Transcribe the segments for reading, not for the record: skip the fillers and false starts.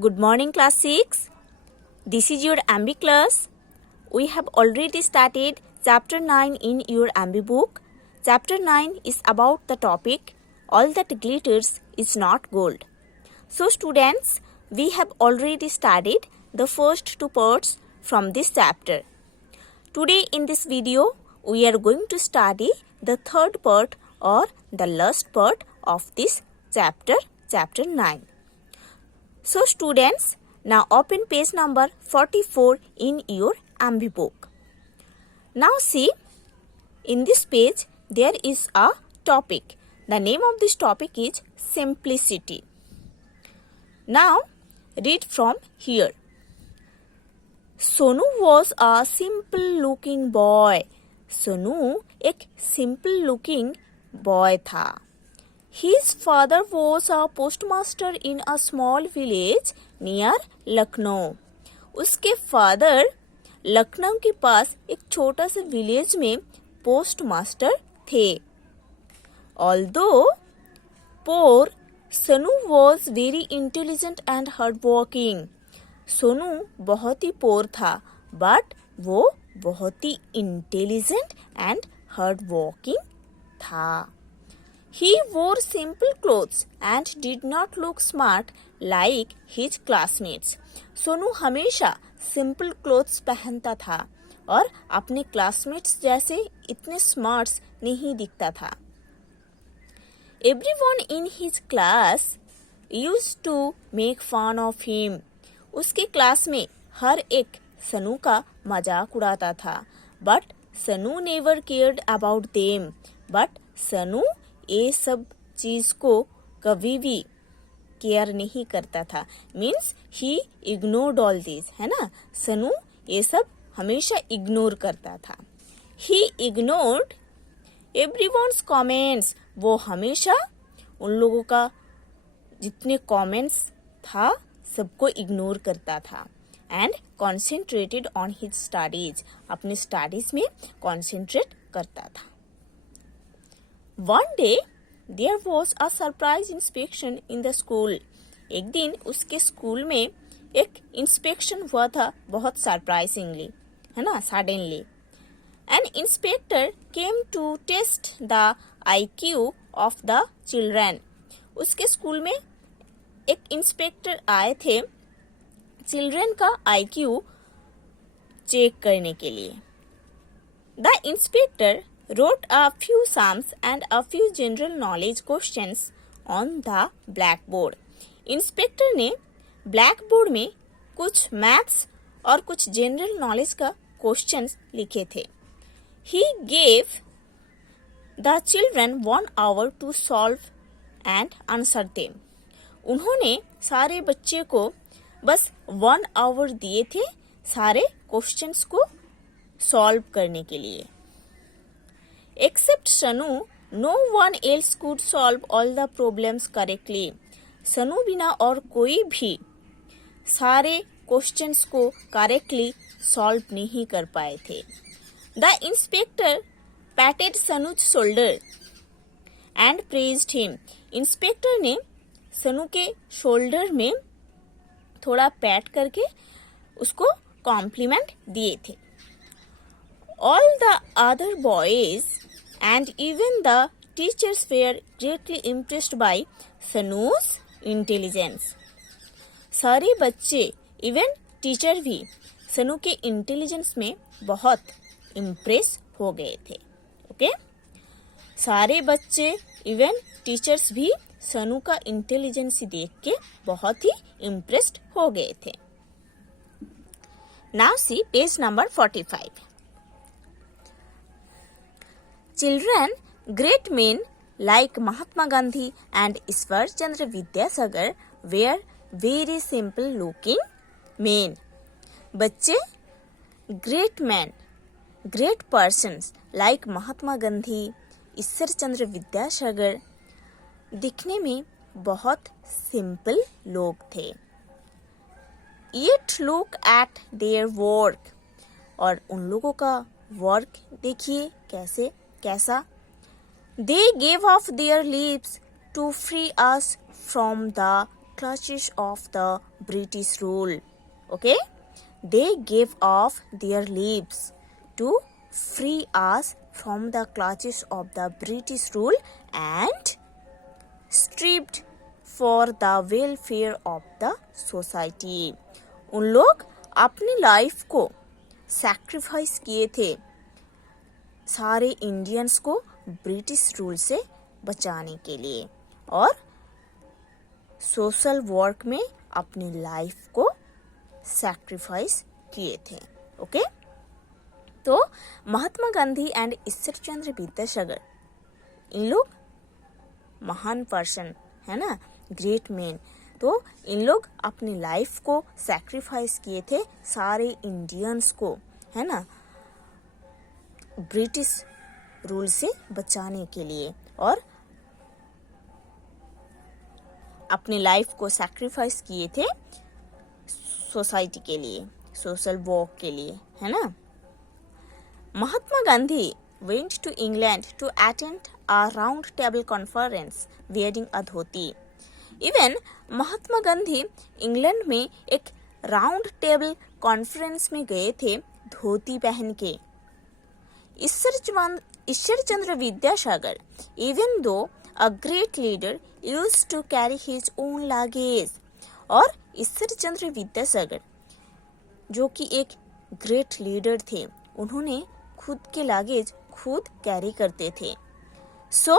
Good morning, class 6. This is your MB class. We have already started chapter 9 in your MB book. Chapter 9 is about the topic all that glitters is not gold. So students, we have already studied the first two parts from this chapter. Today in this video, we are going to study the third part or the last part of this chapter, chapter 9. So students, now open page number 44 in your MB book. Now see, in this page there is a topic. The name of this topic is simplicity. Now read from here. Sonu was a simple looking boy. Sonu एक simple looking boy था. His father was a postmaster in a small village near Lucknow. उसके father Lucknow के पास एक छोटा सा village में post master थे. Although poor, Sonu was very intelligent and hardworking. Sonu बहुत ही पोर था, बट वो बहुत ही इंटेलिजेंट एंड हार्डवर्किंग था. He wore simple clothes and did not look smart like his classmates. Sonu हमेशा simple clothes पहनता था और अपने classmates जैसे इतने स्मार्ट्स नहीं दिखता था. Everyone in his class used to make fun of him. उसके क्लास में हर एक सनू का मजाक उड़ाता था. But Sanu never cared about them. But Sanu ये सब चीज को कभी भी केयर नहीं करता था. Means he ignored all this, है ना. सनू ये सब हमेशा इग्नोर करता था. ही इग्नोर्ड एवरीवन्स कमेंट्स. वो हमेशा उन लोगों का जितने कमेंट्स था सबको इग्नोर करता था. And concentrated on his studies. अपने स्टडीज में कॉन्सेंट्रेट करता था. One day, there was a surprise inspection in the school. एक दिन उसके स्कूल में एक इंस्पेक्शन हुआ था बहुत सरप्राइजिंगली, है ना, suddenly. An inspector came to test the IQ of the children. उसके स्कूल में एक इंस्पेक्टर आए थे चिल्ड्रन का IQ चेक करने के लिए. The inspector wrote a few sums and a few general knowledge questions on the blackboard. Inspector ने ब्लैक बोर्ड में कुछ मैथ्स और कुछ जनरल नॉलेज का क्वेश्चंस लिखे थे. He gave the children 1 hour to solve and answer them. उन्होंने सारे बच्चे को बस 1 hour दिए थे सारे क्वेश्चंस को सॉल्व करने के लिए. Except Sanu, no one else could solve all the problems correctly. सनु बिना और कोई भी सारे क्वेश्चंस को करेक्टली सॉल्व नहीं कर पाए थे. The inspector patted Sanu's shoulder and praised him. Inspector ने सनु के शोल्डर में थोड़ा पैट करके उसको कॉम्प्लीमेंट दिए थे. All the other boys and even the teachers were greatly impressed by Sanu's intelligence. सारे बच्चे इवन टीचर भी सनु के इंटेलिजेंस में बहुत इम्प्रेस हो गए थे. ओके, सारे बच्चे इवन टीचर्स भी सनु का इंटेलिजेंस देख के बहुत ही इम्प्रेस्ड हो गए थे. Now see page number 45. Children, great men like Mahatma Gandhi and Ishwar Chandra Vidyasagar were very simple looking men. बच्चे great men, great persons like Mahatma Gandhi, Ishwar Chandra Vidyasagar दिखने में बहुत सिंपल लोग थे. Yet look at their work. और उन लोगों का वर्क देखिए कैसा. They gave off their lives to free us from the clutches of the British rule. Okay? They gave off their lives to free us from the clutches of the British rule and stripped for the welfare of the society. उन लोग अपनी life को sacrifice किए थे सारे Indians को British rule से बचाने के लिए और सोशल वर्क में अपनी लाइफ को सैक्रिफाइस किए थे. ओके तो महात्मा गांधी एंड ईश्वर चंद्र विद्यासागर इन लोग महान पर्सन है ना, ग्रेट मैन. तो इन लोग अपनी लाइफ को सैक्रिफाइस किए थे सारे इंडियंस को है ना ब्रिटिश रूल से बचाने के लिए और अपनी लाइफ को सैक्रिफाइस किए थे सोसाइटी के लिए, सोशल वर्क के लिए है ना. Mahatma Gandhi went to England to attend a round table conference wearing a dhoti. Even Mahatma Gandhi England में एक राउंड टेबल कॉन्फ्रेंस में गए थे धोती पहन के. Ishwar Chandra Vidyasagar even though a great leader used to carry his own luggage. और ईश्वर चंद्र विद्यासागर जो कि एक ग्रेट लीडर थे उन्होंने खुद के लगेज खुद कैरी करते थे. So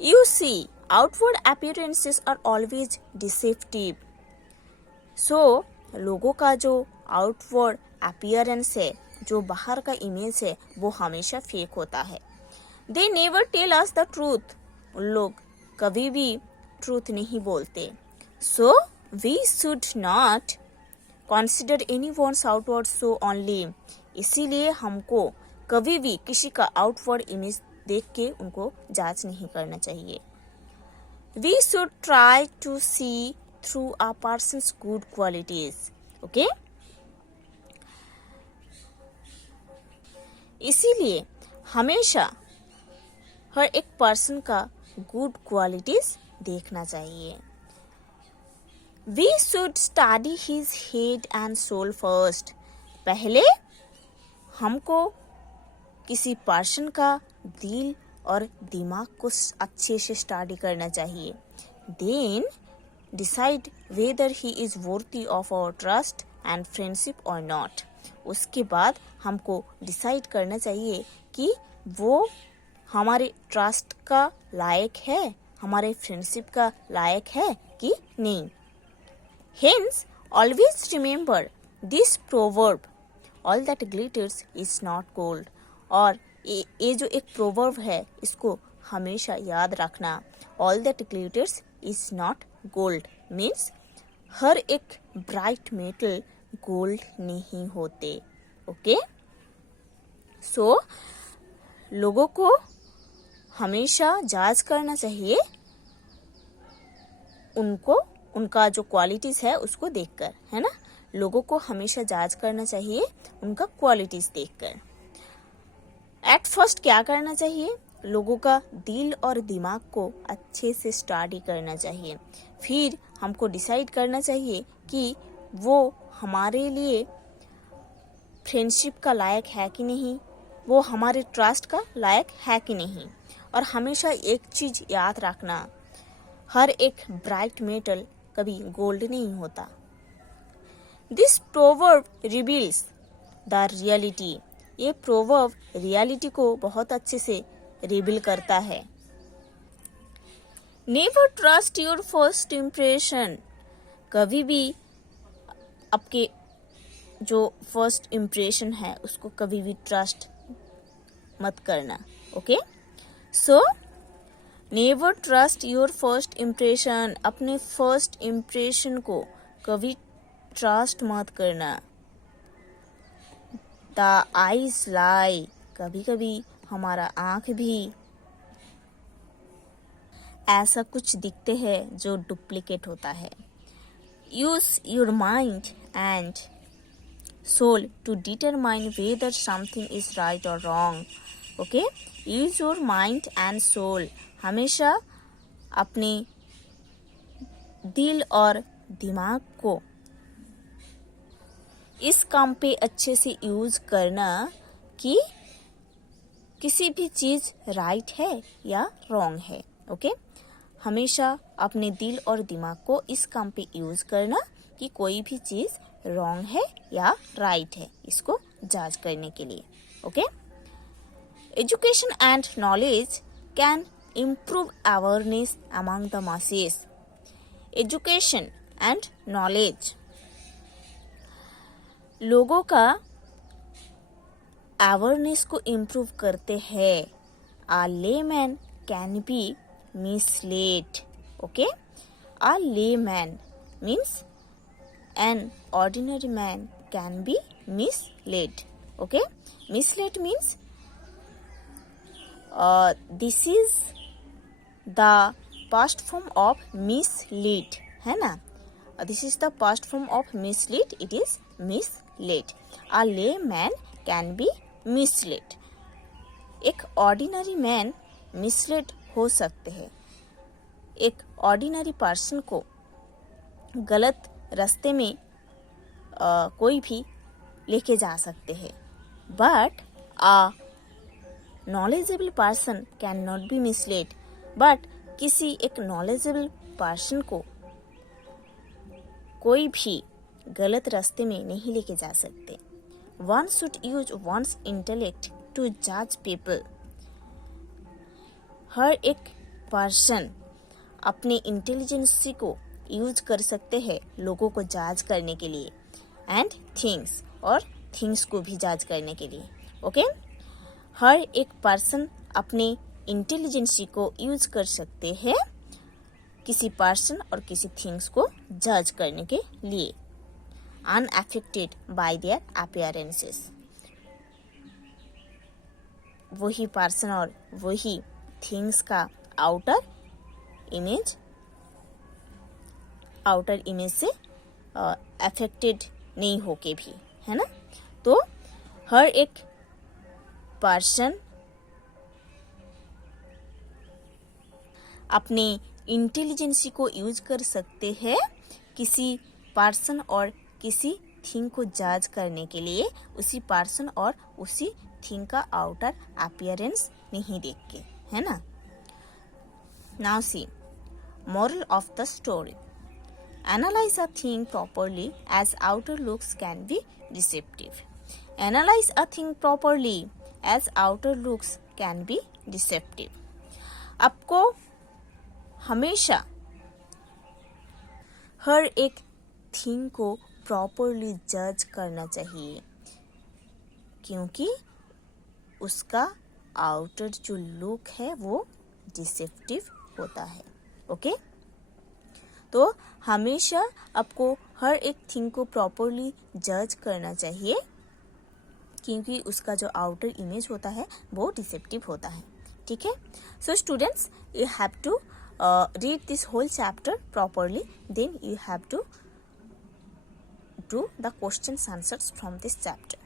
you see outward appearances are always deceptive. So लोगों का जो आउटवर्ड अपीयरेंस है, जो बाहर का इमेज है, वो हमेशा फेक होता है. They never tell us the truth. उन लोग कभी भी ट्रूथ नहीं बोलते. So we should not consider anyone's outward show only. इसीलिए हमको कभी भी किसी का आउटवर्ड इमेज देख के उनको जांच नहीं करना चाहिए. We should try to see through a person's good qualities. Okay? इसीलिए हमेशा हर एक पर्सन का गुड क्वालिटीज देखना चाहिए. We should study his head and soul first. पहले हमको किसी पर्सन का दिल और दिमाग को अच्छे से स्टडी करना चाहिए. Then decide whether he is worthy of our trust and friendship और नॉट. उसके बाद हमको डिसाइड करना चाहिए कि वो हमारे ट्रस्ट का लायक है, हमारे फ्रेंडशिप का लायक है कि नहीं. Hence always remember this proverb, all that glitters is not gold. और ये जो एक प्रोवर्ब है इसको हमेशा याद रखना. All that glitters is not gold means हर एक ब्राइट मेटल गोल्ड नहीं होते. ओके सो लोगों को हमेशा जांच करना चाहिए उनका जो क्वालिटीज है उसको देखकर है ना. लोगों को हमेशा जांच करना चाहिए उनका क्वालिटीज देखकर. एट फर्स्ट क्या करना चाहिए, लोगों का दिल और दिमाग को अच्छे से स्टडी करना चाहिए. फिर हमको डिसाइड करना चाहिए कि वो हमारे लिए फ्रेंडशिप का लायक है कि नहीं, वो हमारे ट्रस्ट का लायक है कि नहीं. और हमेशा एक चीज याद रखना, हर एक ब्राइट मेटल कभी गोल्ड नहीं होता. This proverb reveals the reality. ये प्रोवर्ब रियलिटी को बहुत अच्छे से रिवील करता है. Never trust your first impression. कभी भी आपके जो फर्स्ट इम्प्रेशन है उसको कभी भी ट्रस्ट मत करना. Okay so never trust your first impression. अपने फर्स्ट इम्प्रेशन को कभी ट्रस्ट मत करना. द आईज लाई. कभी कभी हमारा आँख भी ऐसा कुछ दिखते हैं जो डुप्लीकेट होता है. Use your mind and soul to determine whether something is right और wrong. Okay use your mind and soul. हमेशा अपने दिल और दिमाग को इस काम पे अच्छे से यूज करना कि किसी भी चीज राइट है या रॉन्ग है। ओके, हमेशा अपने दिल और दिमाग को इस काम पे यूज करना कि कोई भी चीज रॉन्ग है या राइट है, इसको जांच करने के लिए। Okay, education and knowledge can improve awareness among the masses. Education and knowledge लोगों का अवेयरनेस को इम्प्रूव करते हैं। A layman can be misled. Okay? A layman means an ordinary man can be misled. Okay? Misled means this is the past form of mislead, है ना? This is the past form of mislead. It is misled. A layman can be misled. एक ordinary man misled हो सकते हैं। एक ordinary person को गलत रास्ते में कोई भी लेके जा सकते हैं। But a knowledgeable person cannot be misled. But किसी एक नॉलेजेबल पर्सन को कोई भी गलत रास्ते में नहीं लेके जा सकते। One should use one's intellect to जज पीपल। हर एक पर्सन अपने इंटेलिजेंसी को यूज कर सकते हैं लोगों को जज करने के लिए, एंड थिंग्स, और थिंग्स को भी जज करने के लिए। ओके, हर एक पर्सन अपने इंटेलिजेंसी को यूज कर सकते हैं किसी पर्सन और किसी थिंग्स को जज करने के लिए, अनअफेक्टेड बाय देयर अपीयरेंसेस। वही पर्सन और वही थिंग्स का आउटर इमेज से अफेक्टेड नहीं होके भी, है ना? तो हर एक पर्सन अपने इंटेलिजेंसी को यूज कर सकते हैं किसी पर्सन और किसी थिंग को जज करने के लिए, उसी पर्सन और उसी थिंग का आउटर अपीयरेंस नहीं देख के, है ना? Now see moral of the story. Analyse a thing properly as outer looks can be deceptive. Analyse a thing properly as outer looks can be deceptive. आपको हमेशा हर एक थिंग को प्रॉपरली जज करना चाहिए, क्योंकि उसका आउटर जो लुक है वो डिसेप्टिव होता है। ओके, तो हमेशा आपको हर एक थिंग को प्रॉपरली जज करना चाहिए, क्योंकि उसका जो आउटर इमेज होता है वो डिसेप्टिव होता है। ठीक है? So students, you have to read this whole chapter properly, then you have to do the questions answers from this chapter.